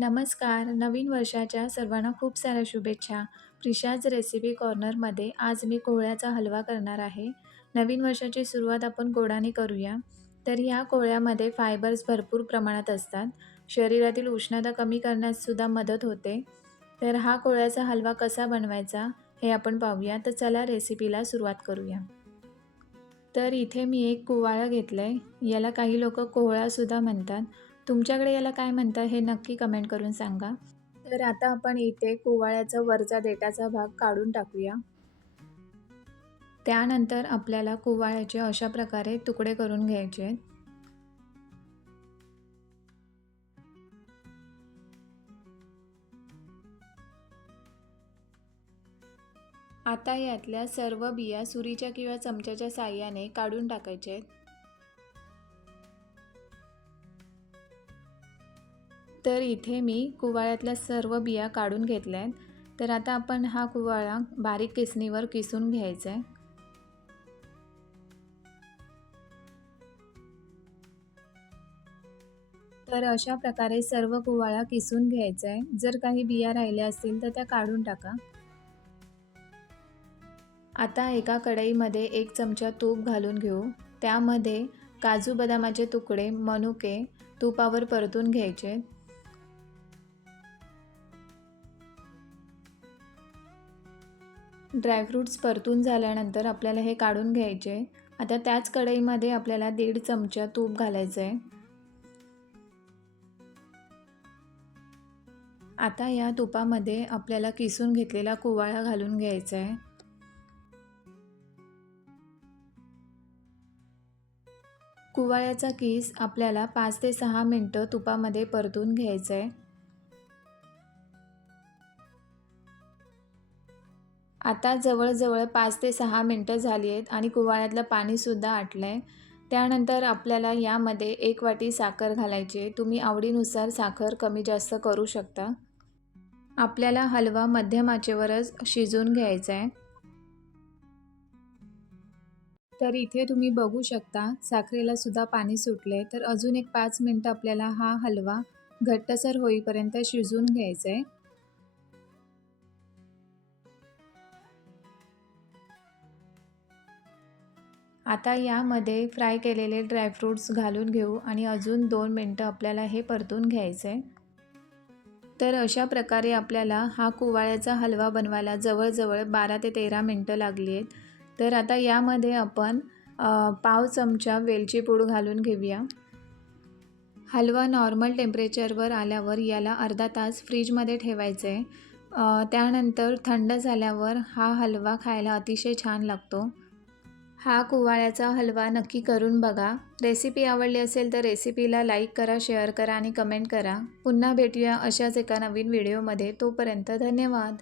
नमस्कार. नवीन वर्षाच्या सर्वांना खूप साऱ्या शुभेच्छा. प्रिशाज रेसिपी कॉर्नरमध्ये आज मी कोहळ्याचा हलवा करणार आहे. नवीन वर्षाची सुरुवात आपण गोडाने करूया. तर ह्या कोहळ्यामध्ये फायबर्स भरपूर प्रमाणात असतात. शरीरातील उष्णता कमी करण्याससुद्धा मदत होते. तर हा कोहळ्याचा हलवा कसा बनवायचा हे आपण पाहूया. तर चला रेसिपीला सुरुवात करूया. तर इथे मी एक कुवाळा घेतलं आहे याला काही लोक कोहळासुद्धा म्हणतात. तुमच्याकडे याला काय म्हणतात हे नक्की कमेंट करून सांगा. तर आता आपण इथे कुवाळ्याचा वरचा देठाचा भाग काढून टाकूया. त्यानंतर आपल्याला कुवाळ्याचे अशा प्रकारे तुकडे करून घ्यायचे आता यातल्या सर्व बिया सुरीच्या किंवा चमच्याच्या साह्याने काढून टाकायचे आहेत. तर इथे मी कुवाळ्यातल्या सर्व बिया काढून घेतल्या आहेत. तर आता आपण हा कुवाळा बारीक किसणीवर किसून घ्यायचा आहे. तर अशा प्रकारे सर्व कुवाळा किसून घ्यायचा आहे. जर काही बिया राहिल्या असतील तर त्या काढून टाका. आता एका कढईमध्ये एक चमचा तूप घालून घेऊ. त्यामध्ये काजू बदामाचे तुकडे मनुके तुपावर परतून घ्यायचे. ड्रायफ्रूट्स परतून झाल्यानंतर आपल्याला हे काढून घ्यायचे. आता त्याच कढईमध्ये आपल्याला दीड चमचा तूप घालायचं आहे आता या तुपामध्ये आपल्याला किसून घेतलेला कुवाळा घालून घ्यायचा आहे कुवाळ्याचा किस आपल्याला पाच ते सहा मिनटं तुपामध्ये परतून घ्यायचं आहे आता जवळजवळ पाच ते सहा मिनटं झाली आहेत आणि कुवाळ्यातलं पाणीसुद्धा आटलं आहे त्यानंतर आपल्याला यामध्ये एक वाटी साखर घालायची आहे. तुम्ही आवडीनुसार साखर कमी जास्त करू शकता. आपल्याला हलवा मध्यम आचेवरच शिजवून घ्यायचा आहे. तर इथे तुम्ही बघू शकता साखरेला सुद्धा पाणी सुटले तर अजून एक पाच मिनटं आपल्याला हा हलवा घट्टसर होईपर्यंत शिजवून घ्यायचा आहे. आता यामध्ये फ्राय केलेले ड्रायफ्रूट्स घालून घेऊ आणि अजून दोन मिनटं आपल्याला हे परतून घ्यायचं आहे तर अशा प्रकारे आपल्याला हा कुवाळ्याचा हलवा बनवायला जवळजवळ बारा ते तेरा मिनटं लागली आहेत. तर आता यामध्ये आपण पाव चमचा वेलची पूड घालून घेऊया. हलवा नॉर्मल टेम्परेचरवर आल्यावर याला अर्धा तास फ्रीजमध्ये ठेवायचं आहे त्यानंतर थंड झाल्यावर हा हलवा खायला अतिशय छान लागतो. हा कुवाळ्याचा हलवा नक्की करून बघा. रेसिपी आवडली असेल तर रेसिपीला लाईक करा शेअर करा आणि कमेंट करा. पुन्हा भेटूया अशाच एका नवीन व्हिडिओमध्ये. तोपर्यंत धन्यवाद.